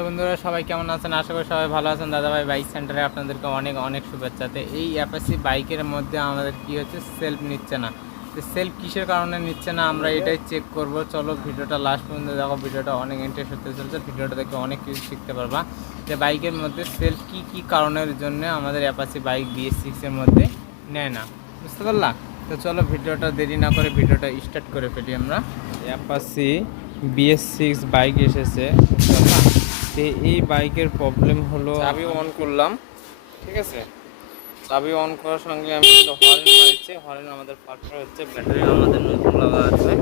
তো বন্ধুরা সবাই কেমন আছেন? আশা করি সবাই ভালো আছেন। দাদাভাই বাইক সেন্টারে আপনাদেরকে অনেক অনেক শুভেচ্ছা। তো এই অ্যাপাচি বাইকের মধ্যে আমাদের কি হচ্ছে, সেলফ নিচ্ছে না। তো সেলফ কিসের কারণে নিচ্ছে না আমরা এটাই চেক করব। চলো ভিডিওটা লাস্ট পর্যন্ত দেখো, ভিডিওটা অনেক ইন্টারেস্ট হতে চলছে। ভিডিওটা দেখে অনেক কিছু শিখতে পারবা যে বাইকের মধ্যে সেলফ কী কারণের জন্য আমাদের অ্যাপাচি বাইক BS6 এর মধ্যে নেয় না, বুঝতে পারলা? তো চলো ভিডিওটা দেরি না করে ভিডিওটা স্টার্ট করে ফেলি আমরা। অ্যাপাচি BS6 বাইক এসেছে, বুঝতে পারলা? তো এই বাইকের প্রবলেম হলো, চাবি অন করলাম, ঠিক আছে? চাবি অন করার সঙ্গে আমি কিন্তু হর্ন মারছি, হর্ন আমাদের ফাটফাট হচ্ছে, ব্যাটারি আমাদের নতুন লাগা আছে,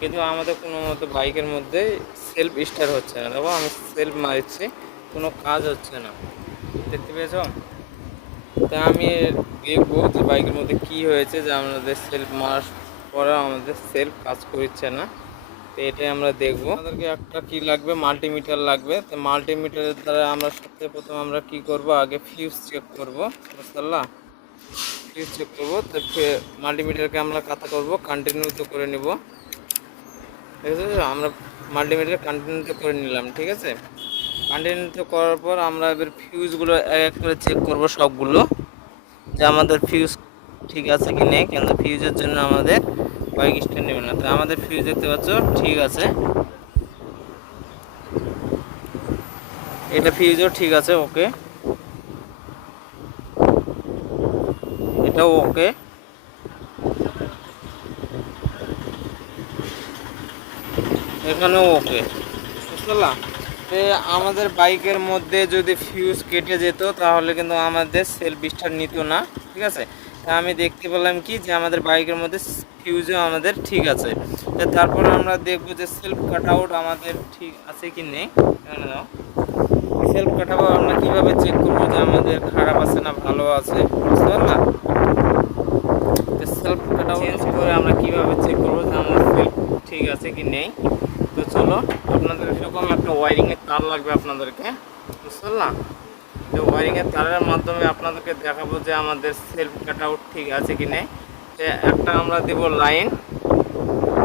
কিন্তু আমাদের কোনো মতো বাইকের মধ্যে সেলফ স্টার্ট হচ্ছে না। দেখো আমি সেলফ মারছি, কোনো কাজ হচ্ছে না, দেখতে পেয়েছো? তা আমি দেখবো যে বাইকের মধ্যে কি হয়েছে যে আমাদের সেলফ মারার পরে আমাদের সেলফ কাজ করছে না। তো এটাই আমরা দেখবো। আমাদেরকে একটা কি লাগবে, মাল্টিমিটার লাগবে। তো মাল্টিমিটারের দ্বারা আমরা সবচেয়ে প্রথম আমরা কি করব, আগে ফিউজ চেক করবো, বুঝতে পারলা? ফিউজ চেক করবো। তো মাল্টিমিটারকে আমরা কাটা করব, কন্টিনিউতে করে নিব, ঠিক আছে? আমরা মাল্টিমিটার কন্টিনিউতে করে নিলাম, ঠিক আছে? কন্টিনিউতে করার পর আমরা এবার ফিউজগুলো এক এক করে চেক করব সবগুলো, যে আমাদের ফিউজ ঠিক আছে কি নেই। কিন্তু ফিউজের জন্য আমাদের বাইক স্ট্যান্ড নেবে না। তো আমাদের ফিউজ দেখতে পাচ্ছ ঠিক আছে, এটা ফিউজও ঠিক আছে, ওকে, এটাও ওকে, এখানেও ওকে, বুঝতে পারলাম? তো আমাদের বাইকের মধ্যে যদি ফিউজ কেটে যেত তাহলে কিন্তু আমাদের সেলফ স্টার্ট নিত না, ঠিক আছে? তা আমি দেখতে পেলাম কি যে আমাদের বাইকের মধ্যে ফিউজও আমাদের ঠিক আছে। তারপর আমরা দেখবো যে সেলফ কাট আউট আমাদের ঠিক আছে কি নেই। সেলফ কাট আউট আমরা কীভাবে চেক করবো যে আমাদের খারাপ আছে না ভালো আছে, বুঝতে পারলাম? সেলফ কাট আউট চেঞ্জ করে আমরা কীভাবে চেক করবো যে আমাদের সেলফ ঠিক আছে কি নেই। তো চলো, আপনাদের এরকম একটা ওয়ারিংয়ের তার লাগবে আপনাদেরকে, বুঝতে পারলাম? তো ওয়ারিংয়ের তারের মাধ্যমে আপনাদেরকে দেখাবো যে আমাদের সেলফ কাট আউট ঠিক আছে কি নেই। একটা আমরা দেব লাইন,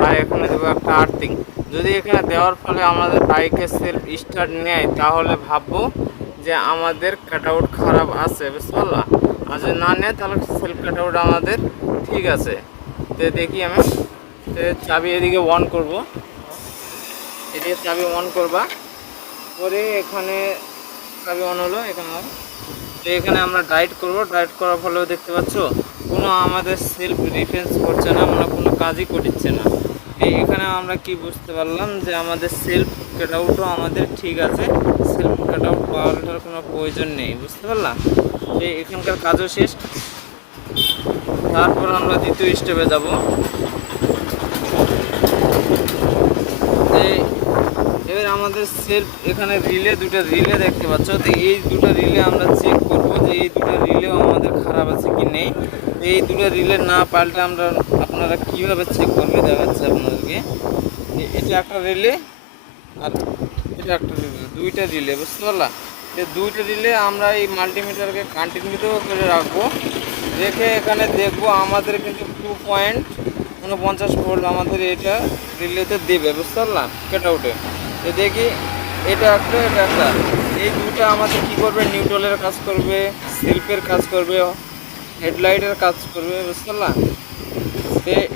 আর এখানে দেবো একটা আর্থিং। যদি এখানে দেওয়ার ফলে আমাদের বাইকের সেলফ স্টার্ট নেয় তাহলে ভাববো যে আমাদের কাট আউট খারাপ আছে, বুঝতে পারলাম? আর যদি না নেয় তাহলে সেলফ কাট আউট আমাদের ঠিক আছে। তো দেখি আমি চাবি এদিকে অন করব, এদিকে চাবি অন করবা, করে এখানে চাবি অন হলো এখানে। তো এখানে আমরা ডাইট করব, ডাইট করার ফলেও দেখতে পাচ্ছ কোনো আমাদের সেলফ রিফেন্স করছে না, মানে কোনো কাজই করছে না। এখানে আমরা কি বুঝতে পারলাম যে আমাদের সেলফ কাট আউটও আমাদের ঠিক আছে, সেলফ কাট আউট পাওয়াটার কোনো প্রয়োজন নেই, বুঝতে পারলাম? এখানকার কাজও শেষ। তারপর আমরা দ্বিতীয় স্টেপে যাব। এবার আমাদের সেলফ এখানে দুটো রিলে দেখতে পাচ্ছ। তো এই দুটো রিলে আমরা চেক করব যে এই দুটো রিলেও আমাদের খারাপ আছে কি নেই। এই দুটো রিলে না পাল্টে আমরা আপনারা কিভাবে চেক করবে দেখাচ্ছে আপনাদেরকে। এটা একটা রিলে আর এটা একটা রিলে, দুইটা রিলে, বুঝতে পারলা? এই দুইটা রিলে আমরা এই মাল্টিমিটারকে কন্টিনিউতেও করে রাখবো, রেখে এখানে দেখবো আমাদের কিন্তু 2.49 ভোল্ট আমাদের এটা রিলেতে দেবে, বুঝতে পারলাম? কেট আউটে দেখি এটা একটা এটা একটা, এই দুটা আমাদের কি করবে, নিউট্রালের কাজ করবে, সেলফের কাজ করবে, হেডলাইটের কাজ করবে, বুঝতে পারলাম?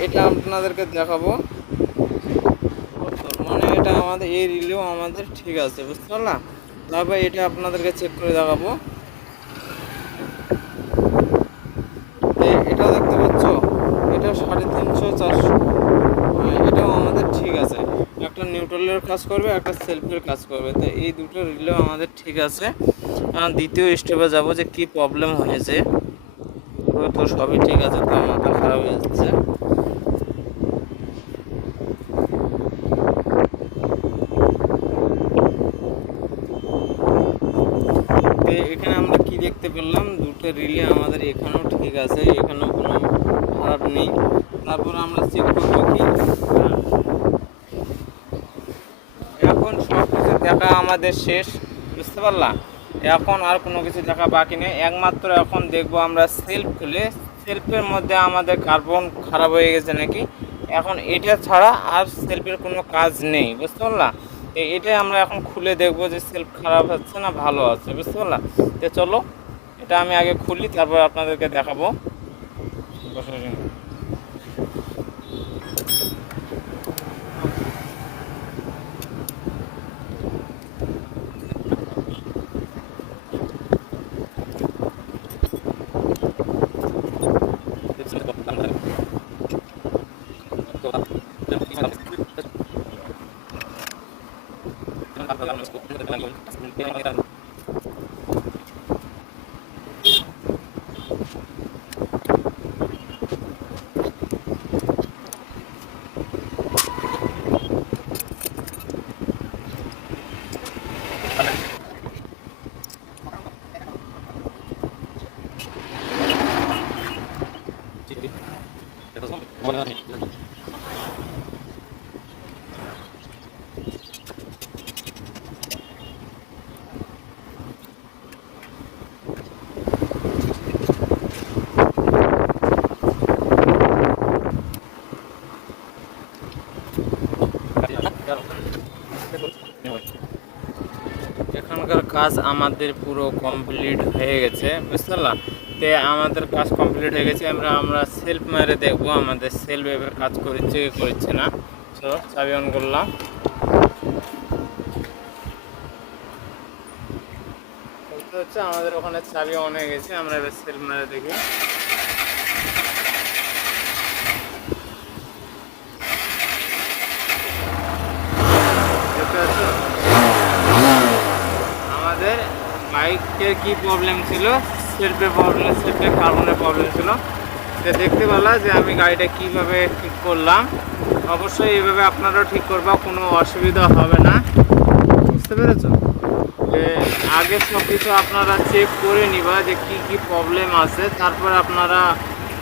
এটা আপনাদেরকে দেখাবো, মানে এটা আমাদের এই রিলেও আমাদের ঠিক আছে, বুঝতে পারলাম? তারপর এটা আপনাদেরকে চেক করে দেখাবো। এটা দেখতে পাচ্ছ, এটা 350-400, এটাও আমাদের ঠিক আছে। একটা নিউট্রালের কাজ করবে, একটা সেলফের কাজ করবে। তো এই দুটো রিলেও আমাদের ঠিক আছে। দ্বিতীয় স্টেপে যাব যে কি প্রবলেম হয়েছে। তো সবই ঠিক আছে, তো মাথা খারাপ হয়ে যাচ্ছে। তো এখানে আমরা কি দেখতে পেলাম, দুটো রিলে আমাদের এখানেও ঠিক আছে, এখানেও কোনো খারাপ নেই। তারপর আমরা চেক করবো কি, এখন সব কিছু দেখা আমাদের শেষ, বুঝতে পারলাম? এখন আর কোনো কিছু দেখা বাকি নেই, একমাত্র এখন দেখবো আমরা সেলফ খুলে, সেলফের মধ্যে আমাদের কার্বন খারাপ হয়ে গেছে নাকি। এখন এটা ছাড়া আর সেলফের কোনো কাজ নেই, বুঝতে পারলাম? তো এটাই আমরা এখন খুলে দেখবো যে সেলফ খারাপ হচ্ছে না ভালো আছে, বুঝতে পারলাম। তো চলো এটা আমি আগে খুলি, তারপর আপনাদেরকে দেখাবো। এখানকার কাজ আমাদের পুরো কমপ্লিট হয়ে গেছে, বুঝতে পারলাম। তো আমাদের কাজ কমপ্লিট হয়ে গেছে, আমরা সেলফ মেরে দেখবো আমাদের সেলফ এবার কাজ করছে কি করছে না। তো চাবি অন করলাম। হচ্ছে আমাদের ওখানে চাবি অন হয়ে গেছে, আমরা এবার সেলফ মেরে দেখি। আমাদের বাইকের কি প্রবলেম ছিল, সেলফে কার্বনের প্রবলেম ছিল। তো দেখতে পেলা যে আমি গাড়িটা কিভাবে ঠিক করলাম। অবশ্যই এইভাবে আপনারাও ঠিক করবা, কোনো অসুবিধা হবে না, বুঝতে পেরেছো। যে আগে সব কিছু আপনারা চেক করে নিবা যে কি কি প্রবলেম আছে, তারপর আপনারা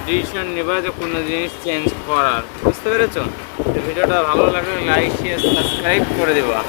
ডিসিশন নিবা যে কোনো জিনিস চেঞ্জ করার, বুঝতে পেরেছো। ভিডিওটা ভালো লাগলে লাইক শেয়ার সাবস্ক্রাইব করে দেবা।